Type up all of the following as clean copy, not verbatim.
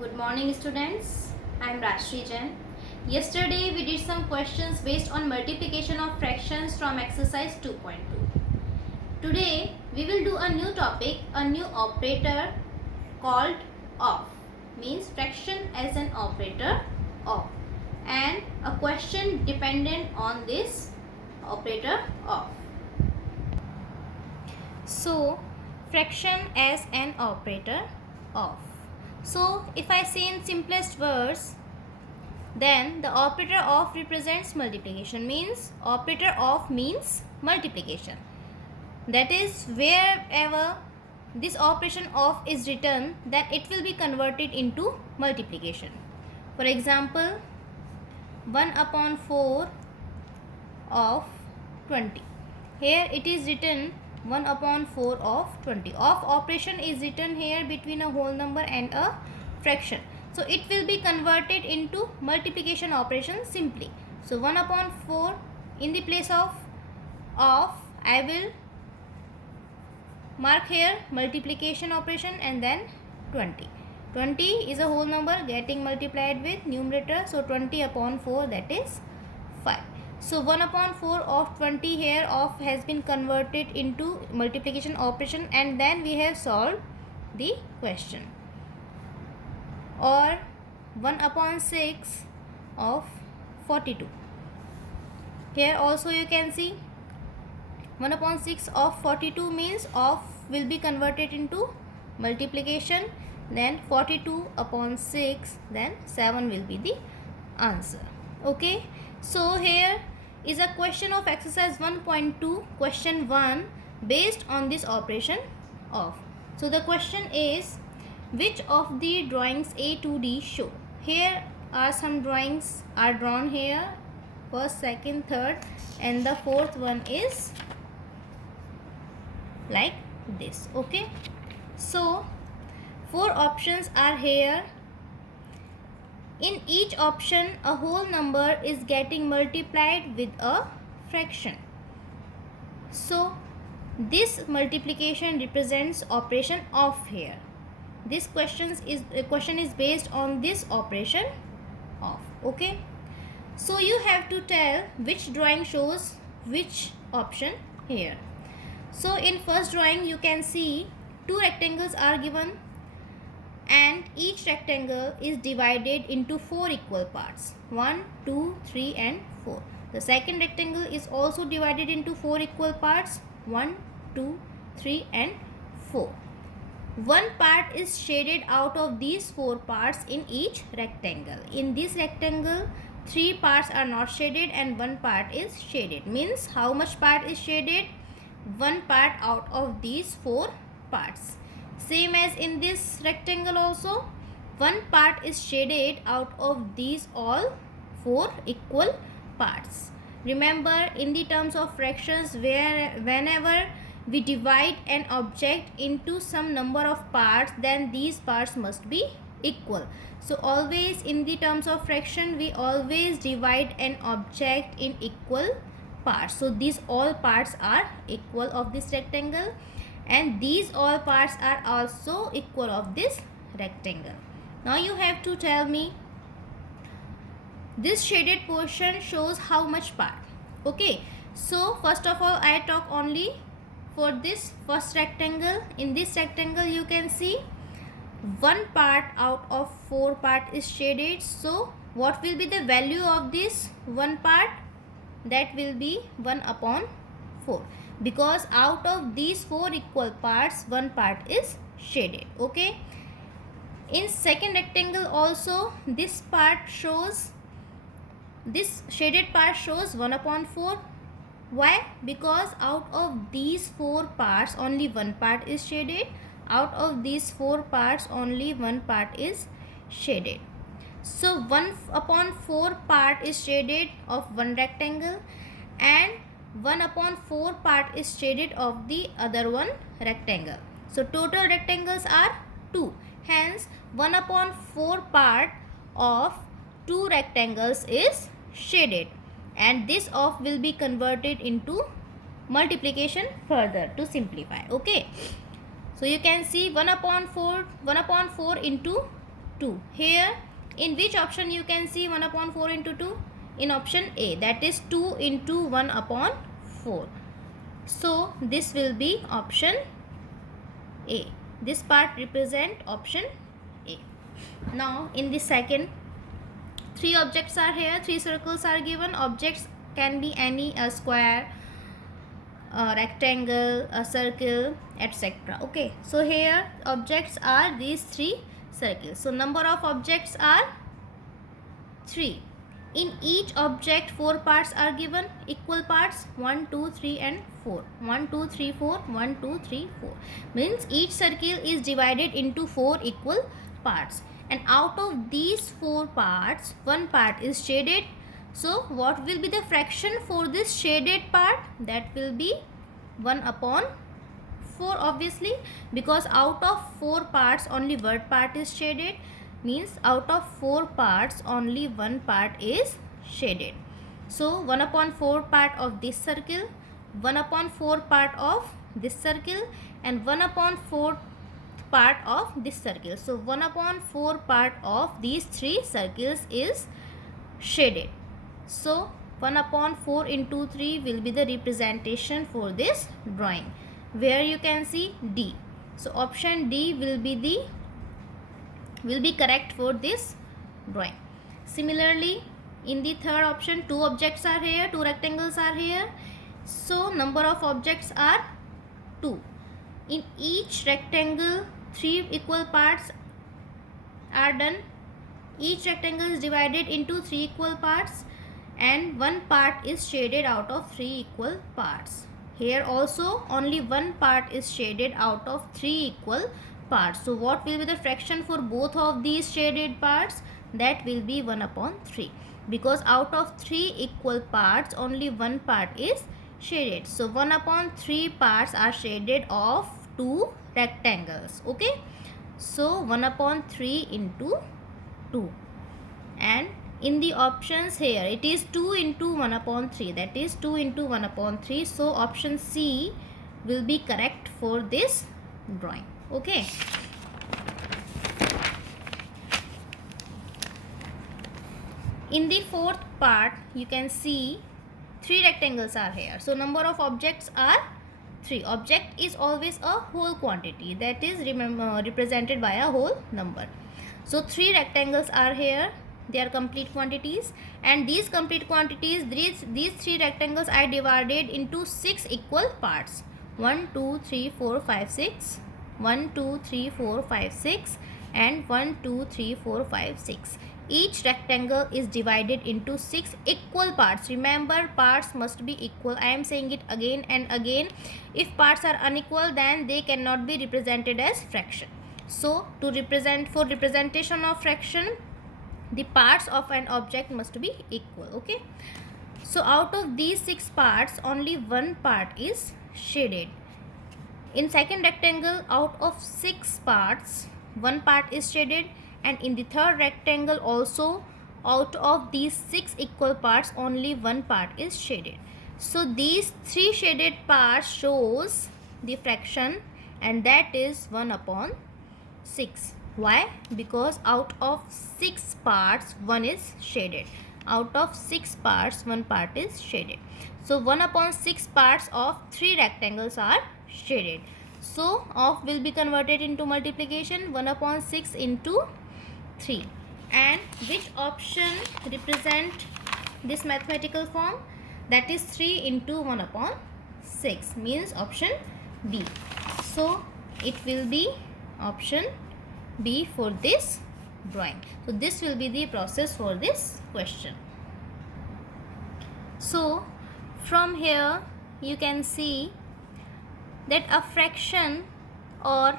Good morning students. I am Rashri Jain. Yesterday we did some questions based on multiplication of fractions from exercise 2.2. Today we will do a new topic, a new operator called of. Means fraction as an operator of. And a question dependent on this operator of. So fraction as an operator of. So if I say in simplest words, then the operator of represents multiplication, means operator of means multiplication. That is, wherever this operation of is written, then it will be converted into multiplication. For example, 1 upon 4 of 20. Here it is written 1 upon 4 of 20. Of operation is written here between a whole number and a fraction. So it will be converted into multiplication operation simply. So 1 upon 4 in the place of I will mark here multiplication operation and then 20. 20 is a whole number getting multiplied with numerator. So 20 upon 4, that is 5. So 1 upon 4 of 20 here of has been converted into multiplication operation, and then we have solved the question. Or 1 upon 6 of 42. Here also you can see 1 upon 6 of 42 means of will be converted into multiplication, then 42 upon 6, then 7 will be the answer. Okay, so here is a question of exercise 1.2 question 1 based on this operation of. So the question is, which of the drawings A to D show? Here are some drawings are drawn here, first, second, third, and the fourth one is like this. Okay, so 4 options are here. In each option a whole number is getting multiplied with a fraction. So this multiplication represents operation of here. This question is based on this operation of. Okay, so you have to tell which drawing shows which option here. So in first drawing you can see 2 rectangles are given and each rectangle is divided into 4 equal parts, 1, 2, 3 and 4. The second rectangle is also divided into 4 equal parts, 1, 2, 3 and 4. One part is shaded out of these 4 parts in each rectangle. In this rectangle 3 parts are not shaded and 1 part is shaded. Means how much part is shaded? 1 part out of these 4 parts. Same as in this rectangle also, 1 part is shaded out of these all 4 equal parts. Remember, in the terms of fractions, whenever we divide an object into some number of parts, then these parts must be equal. So always in the terms of fraction, we always divide an object in equal parts. So these all parts are equal of this rectangle, and these all parts are also equal of this rectangle. Now you have to tell me this shaded portion shows how much part. Okay, so first of all I talk only for this first rectangle. In this rectangle you can see 1 part out of 4 part is shaded. So what will be the value of this 1 part? That will be 1 upon 4, because out of these 4 equal parts 1 part is shaded. Okay, in second rectangle also this shaded part shows 1 upon 4. Why? Because out of these 4 parts only 1 part is shaded. Out of these 4 parts only 1 part is shaded. So 1 upon 4 part is shaded of one rectangle and 1 upon 4 part is shaded of the other one rectangle. So total rectangles are 2. Hence 1 upon 4 part of 2 rectangles is shaded, and this of will be converted into multiplication further to simplify. Okay, so you can see 1 upon 4 into 2. Here, in which option you can see 1 upon 4 into 2? In option A, that is 2 into 1 upon 4. So, this will be option A. This part represent option A. Now, in the second, 3 objects are here, 3 circles are given. Objects can be any, a square, a rectangle, a circle, etc. Okay, so here objects are these 3 circles. So number of objects are 3. In each object 4 parts are given, equal parts 1, 2, 3 and 4. 1, 2, 3, 4, 1, 2, 3, 4. Means each circle is divided into 4 equal parts. And out of these 4 parts, one part is shaded. So what will be the fraction for this shaded part? That will be 1 upon 4 obviously, because out of 4 parts only one part is shaded. Means out of 4 parts only one part is shaded. So 1 upon 4 part of this circle, 1 upon 4 part of this circle and 1 upon 4 part of this circle. So 1 upon 4 part of these 3 circles is shaded. So 1 upon 4 into 3 will be the representation for this drawing, where you can see D. So option D will be correct for this drawing. Similarly, in the third option, 2 objects are here, 2 rectangles are here. So number of objects are 2. In each rectangle 3 equal parts are done. Each rectangle is divided into 3 equal parts and one part is shaded out of 3 equal parts. Here also only one part is shaded out of 3 equal parts. So what will be the fraction for both of these shaded parts? That will be 1 upon 3, because out of 3 equal parts only one part is shaded. So 1 upon 3 parts are shaded of 2 rectangles. Okay, so 1 upon 3 into 2. And in the options here it is 2 into 1 upon 3, that is 2 into 1 upon 3. So option C will be correct for this drawing. Okay, in the fourth part you can see 3 rectangles are here. So number of objects are 3. Object is always a whole quantity, that is represented by a whole number. So 3 rectangles are here, they are complete quantities, and these complete quantities, these 3 rectangles I divided into 6 equal parts. 1, 2, 3, 4, 5, 6. 1, 2, 3, 4, 5, 6 and 1, 2, 3, 4, 5, 6. Each rectangle is divided into 6 equal parts. Remember, parts must be equal. I am saying it again and again. If parts are unequal, then they cannot be represented as fraction. So for representation of fraction, the parts of an object must be equal. Okay, so out of these 6 parts only one part is shaded. In second rectangle, out of 6 parts one part is shaded, and in the third rectangle also out of these 6 equal parts only one part is shaded. So these 3 shaded parts shows the fraction, and that is 1 upon 6. Why? Because out of 6 parts one is shaded. Out of 6 parts one part is shaded. So 1 upon 6 parts of 3 rectangles are shaded. So of will be converted into multiplication, 1 upon 6 into 3. And which option represent this mathematical form? That is 3 into 1 upon 6, means option B. So it will be option B for this drawing. So this will be the process for this question. So from here you can see that a fraction or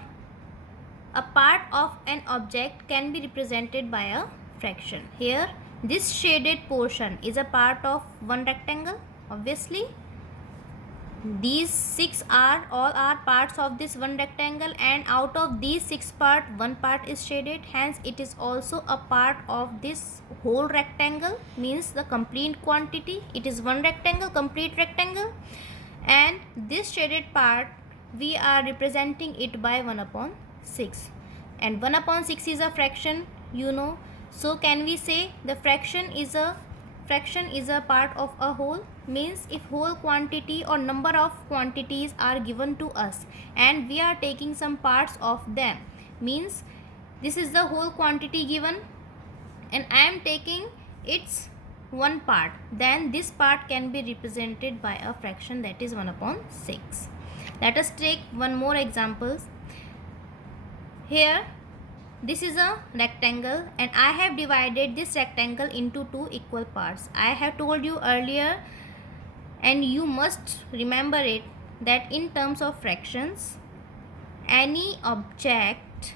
a part of an object can be represented by a fraction. Here this shaded portion is a part of one rectangle. Obviously these 6 are all are parts of this one rectangle, and out of these 6 part one part is shaded, hence it is also a part of this whole rectangle, means the complete quantity. It is one rectangle, complete rectangle, and this shaded part we are representing it by 1 upon 6, and 1 upon 6 is a fraction, you know. So can we say the fraction is a part of a whole? Means if whole quantity or number of quantities are given to us and we are taking some parts of them, means this is the whole quantity given and I am taking its one part, then this part can be represented by a fraction, that is 1 upon 6. Let us take one more examples. Here this is a rectangle and I have divided this rectangle into two equal parts. I have told you earlier and you must remember it, that in terms of fractions any object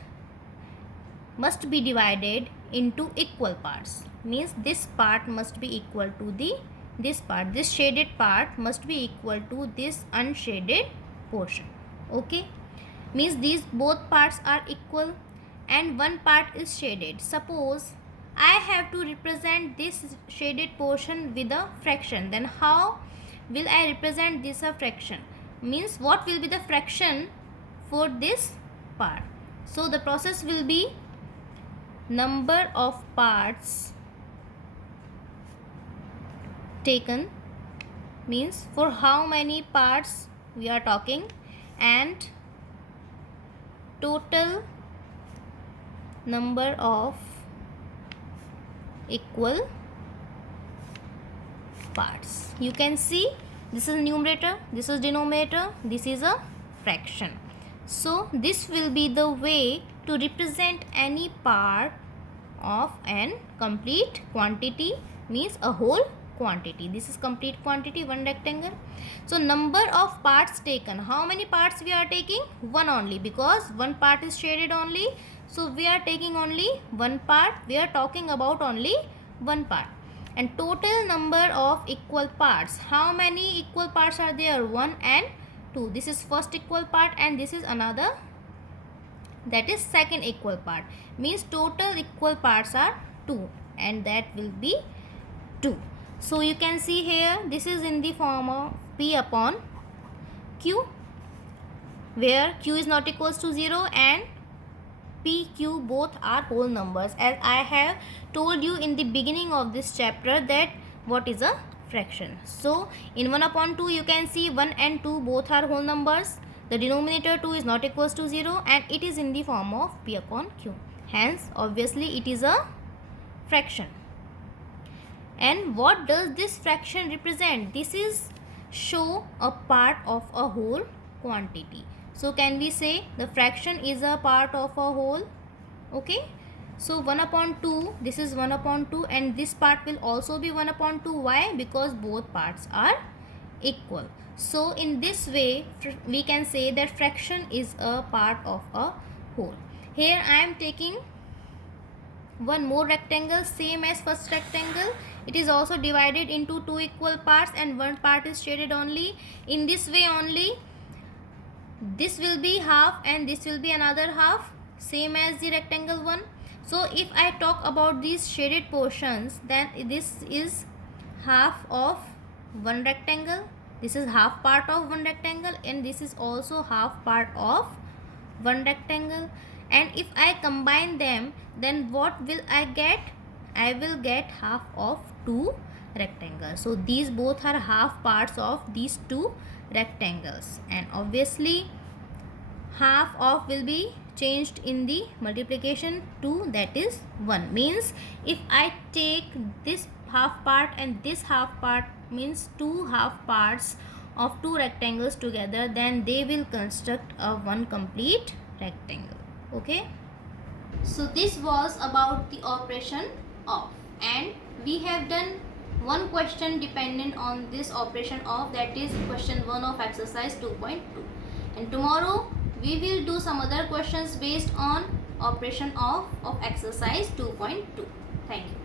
must be divided into equal parts. Means this part must be equal to this part. This shaded part must be equal to this unshaded portion. Okay, means these both parts are equal and one part is shaded. Suppose I have to represent this shaded portion with a fraction, then how will I represent this a fraction? Means what will be the fraction for this part? So the process will be number of parts taken, means for how many parts we are talking, and total number of equal parts. You can see this is numerator, this is denominator, this is a fraction. So this will be the way to represent any part of an complete quantity, means a whole quantity. This is complete quantity, one rectangle. So number of parts taken, how many parts we are taking? One only, because one part is shaded only. So we are taking only one part, we are talking about only one part. And total number of equal parts, how many equal parts are there? 1 and 2. This is first equal part and this is another, that is second equal part. Means total equal parts are 2 and that will be 2. So you can see here this is in the form of P upon Q, where Q is not equals to 0 and P, Q both are whole numbers, as I have told you in the beginning of this chapter that what is a fraction. So in 1 upon 2 you can see 1 and 2 both are whole numbers. The denominator 2 is not equals to 0 and it is in the form of P upon Q. Hence obviously it is a fraction. And what does this fraction represent? This is show a part of a whole quantity. So can we say the fraction is a part of a whole? Okay. So 1 upon 2, this is 1 upon 2 and this part will also be 1 upon 2. Why? Because both parts are equal. So in this way we can say that fraction is a part of a whole. Here I am taking one more rectangle, same as first rectangle. It is also divided into two equal parts and one part is shaded only. In this way only, this will be half and this will be another half, same as the rectangle one. So if I talk about these shaded portions, then this is half of one rectangle, this is half part of one rectangle and this is also half part of one rectangle. And if I combine them, then what will I get? I will get half of two rectangles. So these both are half parts of these two rectangles, and obviously half of will be changed in the multiplication 2, that is 1. Means if I take this half part and this half part, means two half parts of two rectangles together, then they will construct a one complete rectangle. Okay, so this was about the operation of, and we have done one question dependent on this operation of, that is question 1 of exercise 2.2, and tomorrow we will do some other questions based on operation of exercise 2.2. Thank you.